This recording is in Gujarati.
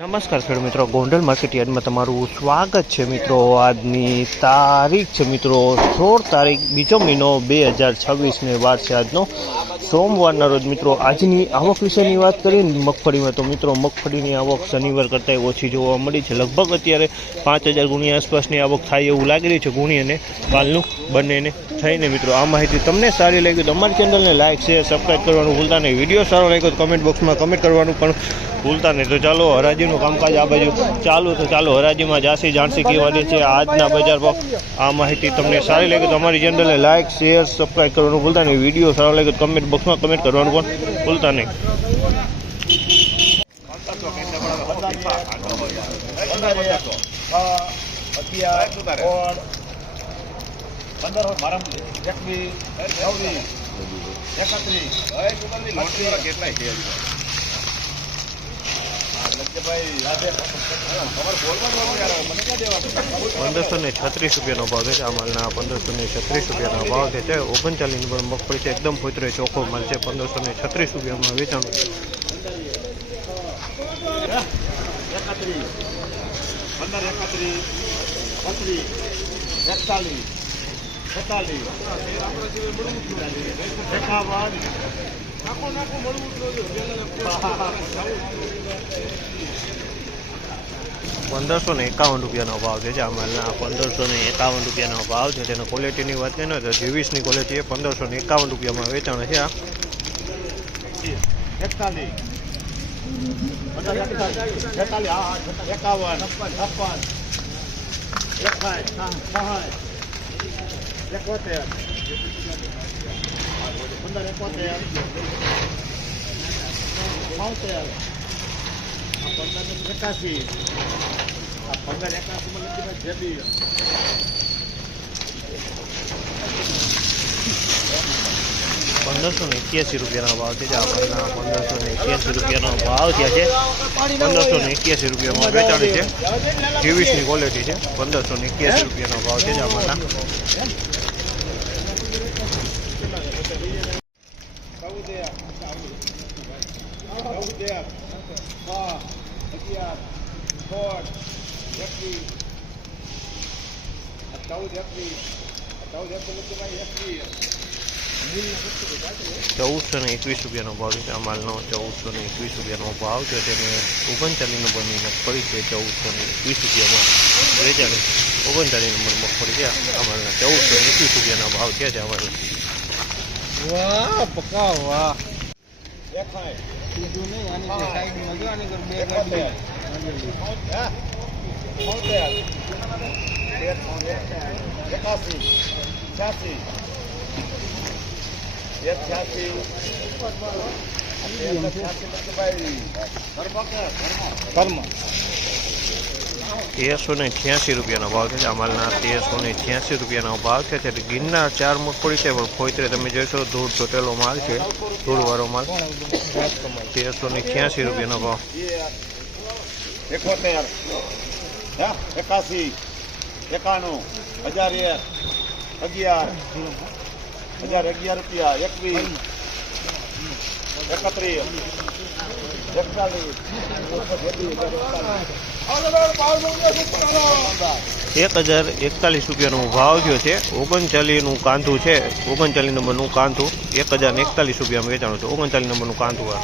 નમસ્કાર ખેડૂત મિત્રો, ગોંડલ માર્કેટ યાર્ડમાં તમારું સ્વાગત છે મિત્રો। આજની તારીખ છે મિત્રો 16 તારીખ બીજો મહિનો 2026 વાર છે આજનો સોમવારના રોજ મિત્રો। આજની આવક વિશેની વાત કરીએ મગફળીમાં તો મિત્રો મગફળીની આવક શનિવાર કરતાં ઓછી જોવા મળી છે। લગભગ અત્યારે 5000 ગુણી આસપાસની આવક થાય એવું લાગી રહ્યું છે ગુણી અને વાલનું બંનેને થઈને મિત્રો। આ માહિતી તમને સારી લાગી તો અમારી ચેનલને લાઇક શેર સબસ્ક્રાઈબ કરવાનું ભૂલતા નહીં। વિડીયો સારો લાગ્યો તો કમેન્ટ બોક્સમાં કમેન્ટ કરવાનું પણ ભૂલતા નહીં। તો ચાલો હરાજીનું કામકાજ આ બાજુ ચાલો હરાજીમાં જાસી જાણસી કહેવાની છે આજના બજાર ભાવ। આ માહિતી તમને સારી લાગે તો અમારી ચેનલને લાઇક શેર સબસ્ક્રાઈબ કરવાનું ભૂલતા નહીં। વિડીયો સારો લાગે તો કમેન્ટ બોક્સમાં કમેન્ટ કરવાનું પણ ભૂલતા નહીં। ₹1536 ભાવ છે। આ માલના ₹1536 ભાવ છે। 39 નંબર મગફળી છે, એકદમ ફોતરો ચોખ્ખો માલ છે। ₹1536 વેચાણ। ₹1551 ભાવ છે। આ માલના ₹1551 ભાવ છે। તેનો ક્વોલિટીની વાત કરીએ તો જીવીસની ક્વોલિટી છે। ₹1551 વેચાણ છે। ₹1581 ભાવ છે। આ માલના ₹1581 ભાવ થયા છે। ₹1581 વેચાણ છે। જીવીસની ક્વોલિટી છે। ₹1581 ભાવ છે। આ માલના ₹1421 ભાવ છે। આ માલનો ₹1421 ભાવ છે। તેને 39 નંબરની મગફળી છે। ₹1421 વેચાણ। 39 નંબર મગફળી છે। આ માલના ₹1421 ભાવ છે। આ માલ વાહ પકા વાહ ₹1386 ભાવ છે। આ માલના ₹1386 ભાવ છે। ત્યારે ગિરનાર 4 મગફળી છે, પણ ફોઈતરે તમે જોશો ધૂળ ચોટેલો માલ છે, ધૂળવાળો માલ। ₹1386 ભાવ। 71 81 91 1011 રૂપિયા 21 31 ₹1041 ભાવ થયો છે। 39 કાંધું છે। 39 નંબરનું કાંધું ₹1041 વેચાણું છે। 39 નંબરનું કાંધું આ